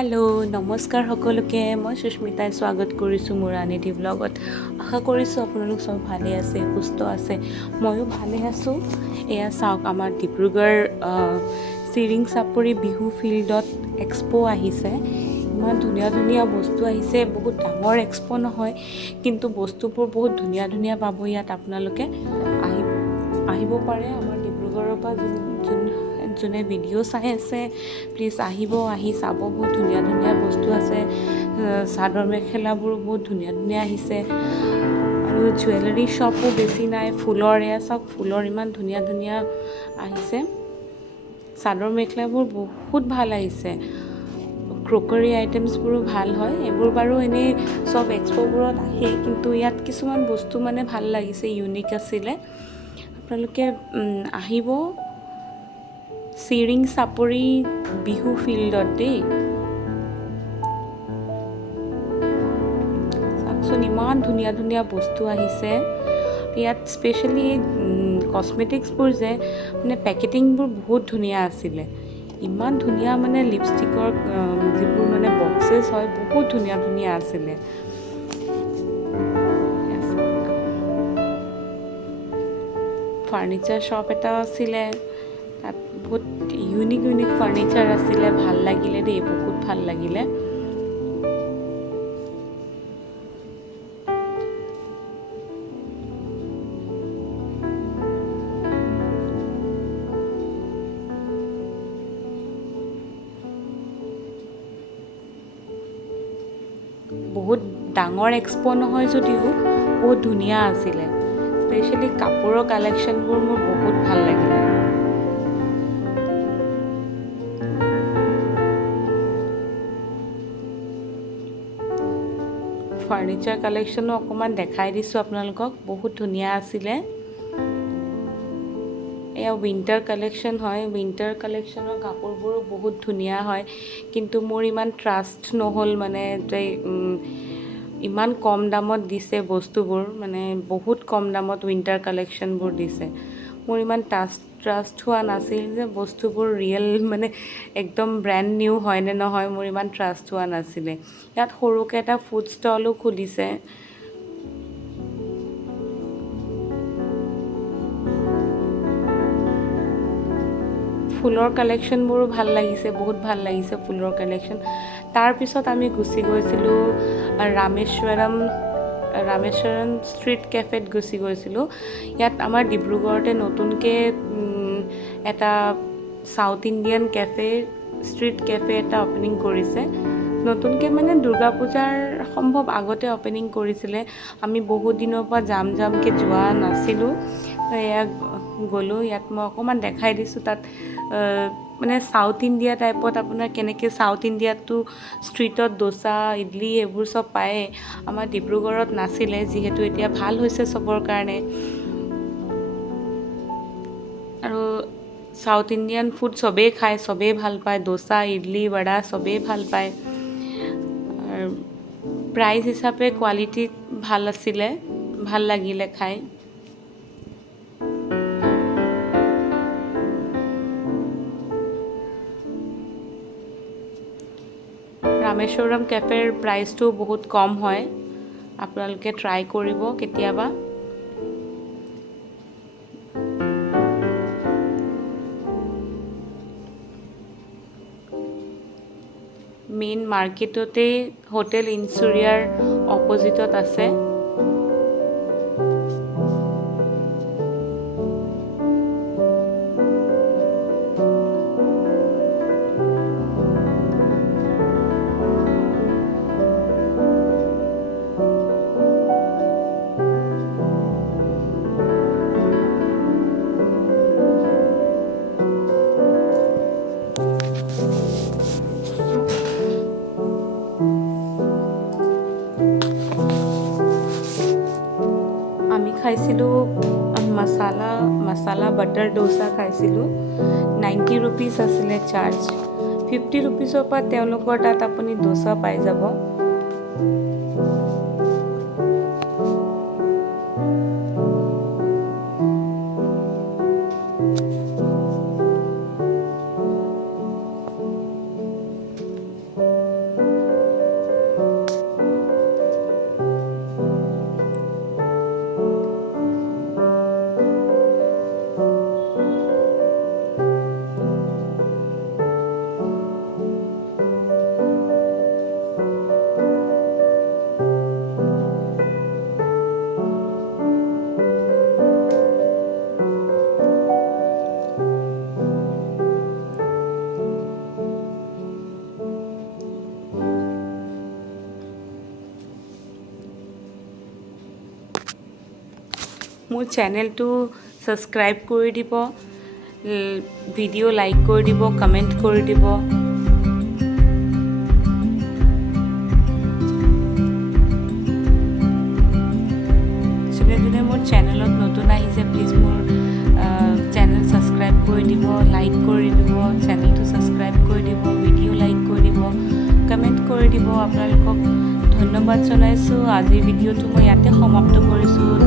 Hello' নমস্কাৰ সকলোকে। মই সুস্মিতাই স্বাগত কৰিছোঁ মোৰ আন এটি ব্লগত। আশা কৰিছোঁ আপোনালোক চব ভালে আছে, সুস্থ আছে। ময়ো ভালে আছোঁ। এয়া চাওক, আমাৰ ডিব্ৰুগড় চিৰিং চাপৰি বিহু ফিল্ডত এক্সপ' আহিছে। ইমান ধুনীয়া ধুনীয়া বস্তু আহিছে। বহুত ডাঙৰ এক্সপ' নহয়, কিন্তু বস্তুবোৰ বহুত ধুনীয়া ধুনীয়া পাব ইয়াত। আপোনালোকে আহিব পাৰে আমাৰ ডিব্ৰুগড়ৰ পৰা। যোনে ভিডিঅ' চাই আছে প্লিজ আহি চাব। বহুত ধুনীয়া ধুনীয়া বস্তু আছে। চাদৰ মেখেলাবোৰো বহুত ধুনীয়া ধুনীয়া আহিছে। আৰু জুৱেলাৰী শ্বপো বেছি নাই। ফুলৰ এয়া চাওক, ফুলৰ ইমান ধুনীয়া ধুনীয়া আহিছে। চাদৰ মেখেলাবোৰ বহুত ভাল আহিছে। ক্ৰকাৰী আইটেমছবোৰো ভাল হয়। এইবোৰ বাৰু এনেই চব এক্সপ'বোৰত আহেই, কিন্তু ইয়াত কিছুমান বস্তু মানে ভাল লাগিছে, ইউনিক আছিলে। আপোনালোকে আহিব চিৰিং চাপৰি বিহু ফিল্ডত দেই। চাওকচোন, ইমান ধুনীয়া ধুনীয়া বস্তু আহিছে ইয়াত। স্পেচিয়েলি কছমেটিক্সবোৰ যে মানে পেকেটিংবোৰ বহুত ধুনীয়া আছিলে। ইমান ধুনীয়া মানে লিপষ্টিকৰ যিবোৰ মানে বক্সেছ হয়, বহুত ধুনীয়া ধুনীয়া আছিলে। ফাৰ্ণিচাৰ শ্বপ এটা আছিলে, তাত বহুত ইউনিক ইউনিক ফাৰ্ণিচাৰ আছিলে। ভাল লাগিলে দেই, বহুত ভাল লাগিলে। বহুত ডাঙৰ এক্সপ' নহয় যদিও বহুত ধুনীয়া আছিলে। স্পেচিয়েলি কাপোৰৰ কালেকশ্যনবোৰ মোৰ বহুত ভাল লাগিলে। ফাৰ্ণিচাৰ কালেকশ্যনো অকণমান দেখাই দিছোঁ আপোনালোকক, বহুত ধুনীয়া আছিলে। এয়া উইণ্টাৰ কালেকশ্যন হয়। উইণ্টাৰ কালেকশ্যনৰ কাপোৰবোৰো বহুত ধুনীয়া হয়, কিন্তু মোৰ ইমান ট্ৰাষ্ট নহ'ল মানে যে ইমান কম দামত দিছে বস্তুবোৰ। মানে বহুত কম দামত উইণ্টাৰ কালেকশ্যনবোৰ দিছে। মোৰ ইমান ট্ৰাষ্ট হোৱা নাছিল যে বস্তুবোৰ ৰিয়েল মানে একদম ব্ৰেণ্ড নিউ হয় নে নহয়, মোৰ ইমান ট্ৰাষ্ট হোৱা নাছিলে। ইয়াত সৰুকৈ এটা ফুড ষ্টলো খুলিছে। ফুলৰ কালেকশ্যনবোৰো ভাল লাগিছে, বহুত ভাল লাগিছে ফুলৰ কালেকশ্যন। তাৰপিছত আমি গুচি গৈছিলোঁ ৰামেশ্বৰম ষ্ট্ৰীট কেফেত গুচি গৈছিলোঁ। ইয়াত আমাৰ ডিব্ৰুগড়তে নতুনকৈ এটা চাউথ ইণ্ডিয়ান ষ্ট্ৰীট কেফে এটা অ'পেনিং কৰিছে। নতুনকৈ মানে দুৰ্গা পূজাৰ সম্ভৱ আগতে অ'পেনিং কৰিছিলে। আমি বহুত দিনৰ পৰা যামকৈ যোৱা নাছিলোঁ। এয়া গ'লোঁ। ইয়াত মই অকণমান দেখাই দিছোঁ। তাত মানে চাউথ ইণ্ডিয়া টাইপত আপোনাৰ কেনেকৈ চাউথ ইণ্ডিয়াতো ষ্ট্ৰীটত দোচা, ইডলি এইবোৰ চব পায়েই। আমাৰ ডিব্ৰুগড়ত নাছিলে, যিহেতু এতিয়া ভাল হৈছে চবৰ কাৰণে। আৰু চাউথ ইণ্ডিয়ান ফুড চবেই খায়, চবেই ভাল পায়। দোচা, ইডলি, বৰা চবেই ভাল পায়। আৰু প্ৰাইচ হিচাপে কোৱালিটি ভাল আছিলে, ভাল লাগিলে খাই। ৰামেশ্বৰম কেফেৰ প্ৰাইচটো বহুত কম হয়। আপোনালোকে ট্ৰাই কৰিব কেতিয়াবা। মেইন মাৰ্কেটতেই হোটেল ইনচুৰিয়াৰ অপ'জিটত আছে। আমি খাইছিলোঁ মছালা বাটাৰ ডোচা খাইছিলোঁ। 90 ৰুপিজ আছিলে চাৰ্জ। 50 ৰুপিজৰ পৰা তেওঁলোকৰ তাত আপুনি ডোচা পাই যাব। মোৰ চেনেলটো ছাবস্ক্ৰাইব কৰি দিব, ভিডিঅ' লাইক কৰি দিব, কমেণ্ট কৰি দিব। যোনে মোৰ চেনেলত নতুন আহিছে প্লিজ মোৰ চেনেল ছাবস্ক্ৰাইব কৰি দিব, লাইক কৰি দিব, চেনেলটো ছাবস্ক্ৰাইব কৰি দিব, ভিডিঅ' লাইক কৰি দিব, কমেণ্ট কৰি দিব। আপোনালোকক ধন্যবাদ জনাইছোঁ। আজিৰ ভিডিঅ'টো মই ইয়াতে সমাপ্ত কৰিছোঁ।